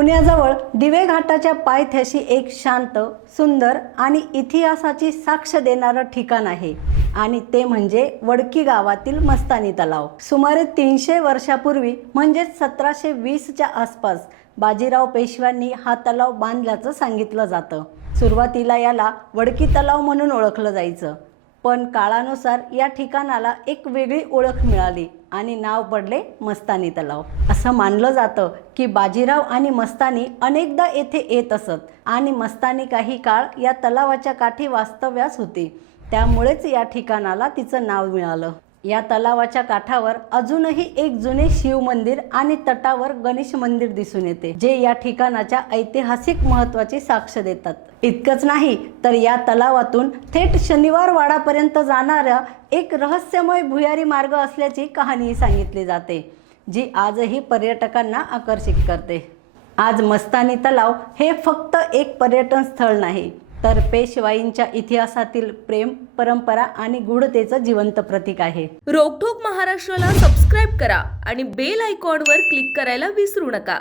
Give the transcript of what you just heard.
पुण्याजवळ दिवे घाटाच्या पायथ्याशी एक शांत, सुंदर आणि इतिहासाची साक्ष देणारं ठिकाण आहे आणि ते म्हणजे वडकी गावातील मस्तानी तलाव। सुमारे 300 वर्षापूर्वी म्हणजे 1720च्या आसपास बाजीराव पेशव्यांनी हा तलाव बांधल्याचं सांगितलं जातं। सुरुवातीला याला वडकी तलाव म्हणून ओळखलं जायचं, पण काळानुसार या ठिकाणाला एक वेगळी ओळख मिळाली आणि नाव पडले मस्तानी तलाव। असं मानलं जातं की बाजीराव आणि मस्तानी अनेकदा येथे येत असत आणि मस्तानी काही काळ या तलावाच्या काठी वास्तव्यास होती, त्यामुळेच या ठिकाणाला तिचं नाव मिळालं। या तलावाच्या काठावर अजूनही एक जुने शिव मंदिर आणि तटावर गणेश मंदिर दिसून येते, जे या ठिकाणाच्या ऐतिहासिक महत्त्वाची साक्ष देतात। इतकंच नाही तर या तलावातून थेट शनिवार वाडापर्यंत जाणारा एक रहस्यमय भुयारी मार्ग असल्याची कहाणी सांगितली जाते, जी आजही पर्यटकांना आकर्षित करते। आज मस्तानी तलाव हे फक्त एक पर्यटन स्थळ नाही, तर पेशवाईंच्या इतिहासातील प्रेम, परंपरा आणि गूढतेचं जिवंत प्रतीक आहे। रोकठोक महाराष्ट्राला सबस्क्राईब करा आणि बेल आयकॉनवर क्लिक करायला विसरू नका।